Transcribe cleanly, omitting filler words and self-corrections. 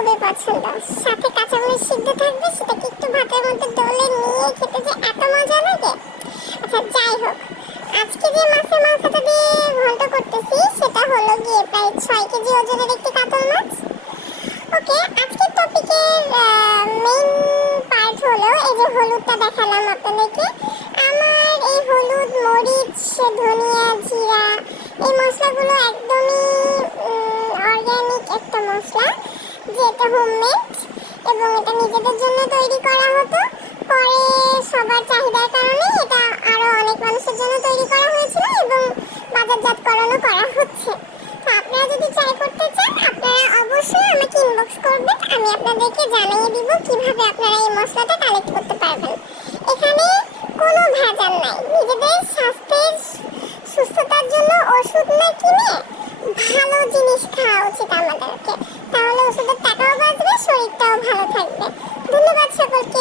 খুবই পছন্দ। সাথে কাঁচামরিচ সিদ্ধ থাকবে, সেটাকে একটু ভাতের মধ্যে ডলে নিয়ে খেতে যে এত মজা লাগে। আচ্ছা যাই হোক, আজকে যে মাছের মাথাটা দিয়ে ঘন্ট করতেছি সেটা হলো গিয়ে প্রায় 6 কেজি ওজনের একটি কাতল মাছ। ওকে, আজকের টপিকের মেইন পার্ট হলো এই যে হলুদটা দেখালাম আপনাদেরকে। আমার এই হলুদ, মরিচ, ধনিয়া, জিরা এই মশলাগুলো একদমই অর্গানিক একটা মশলা, যেটা হোমমেড এবং এটা নিজেদের জন্য তৈরি করা হতো। পরে সবার চাহিদার কারণে এটা আরো অনেক মানুষের জন্য তৈরি করা হয়েছিল এবং বাজারজাতকরণও করা হচ্ছে। তো আপনারা যদি ট্রাই করতে চান আপনারা অবশ্যই আমাকে ইনবক্স করবেন, আমি আপনাদেরকে জানিয়ে দিব কিভাবে আপনারা এই মশলাটা কালেক্ট করতে পারবেন। এখানে কোনো ভেজাল নাই, নিজেদের স্বাস্থ্যের সুস্থতার জন্য ওষুধ না কিনে ভালো জিনিস খাওয়া উচিত আমাদেরকে, তাহলে ওষুধের টাকাও বাঁচবে, শরীরটাও ভালো থাকবে। ধন্যবাদ সকলকে।